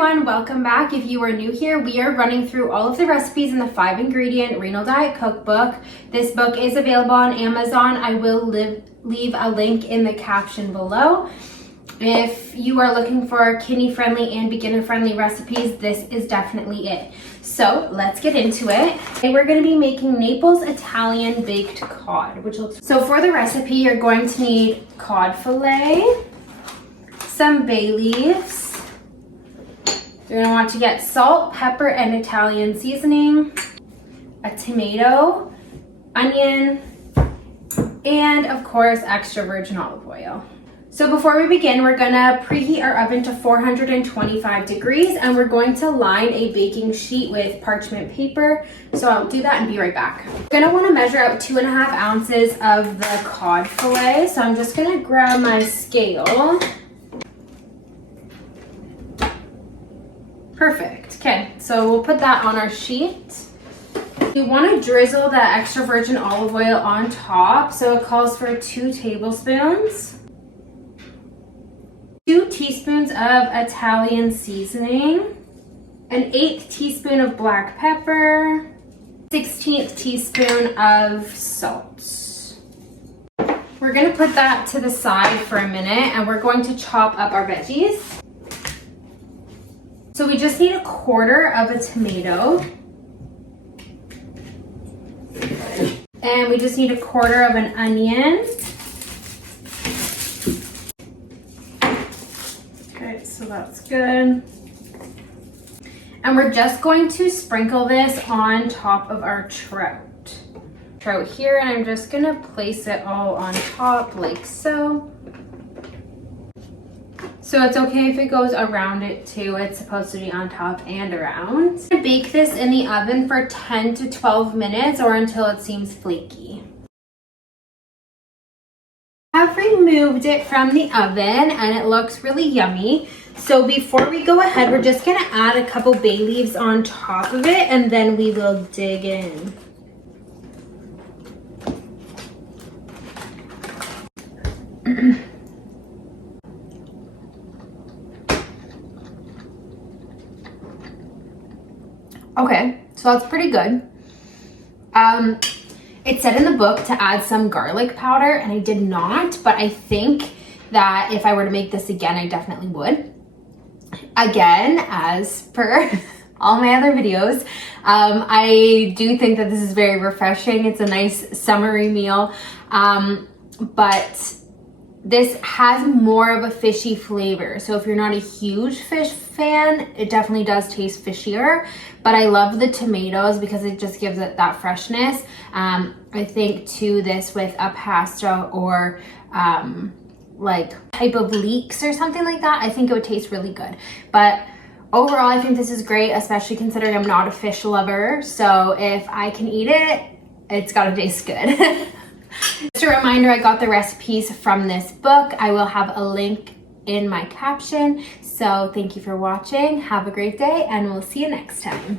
everyone, welcome back. If you are new here, we are running through all of the recipes in the 5-ingredient Renal Diet Cookbook. This book is available on Amazon. I will leave a link in the caption below. If you are looking for kidney-friendly and beginner-friendly recipes, this is definitely it. So let's get into it. Today we're going to be making Naples Italian Baked Cod, So for the recipe, you're going to need cod fillet, some bay leaves. You're going to want to get salt, pepper, and Italian seasoning, a tomato, onion, and of course, extra virgin olive oil. So before we begin, we're going to preheat our oven to 425 degrees, and we're going to line a baking sheet with parchment paper. So I'll do that and be right back. You're going to want to measure out 2.5 ounces of the cod fillet. So I'm just going to grab my scale. Perfect. Okay, so we'll put that on our sheet. You want to drizzle the extra virgin olive oil on top. So it calls for 2 tablespoons. 2 teaspoons of Italian seasoning. An 1/8 teaspoon of black pepper. 1/16 teaspoon of salt. We're going to put that to the side for a minute, and we're going to chop up our veggies. So we just need 1/4 of a tomato. And we just need 1/4 of an onion. Okay, so that's good. And we're just going to sprinkle this on top of our trout here, and I'm just gonna place it all on top like so. So it's okay if it goes around it too. It's supposed to be on top and around. I'm gonna bake this in the oven for 10 to 12 minutes or until it seems flaky. I've removed it from the oven and it looks really yummy. So before we go ahead, we're just gonna add a couple bay leaves on top of it, and then we will dig in. Okay, so that's pretty good. It said in the book to add some garlic powder, and I did not, but I think that if I were to make this again, I definitely would. Again, as per all my other videos, I do think that this is very refreshing. It's a nice summery meal, but this has more of a fishy flavor. So if you're not a huge fish fan, it definitely does taste fishier. But I love the tomatoes because it just gives it that freshness. I think too, this with a pasta or like type of leeks or something like that, I think it would taste really good. But overall, I think this is great, especially considering I'm not a fish lover. So if I can eat it, it's gotta taste good. Just a reminder, I got the recipes from this book. I will have a link in my caption. So thank you for watching. Have a great day, and we'll see you next time.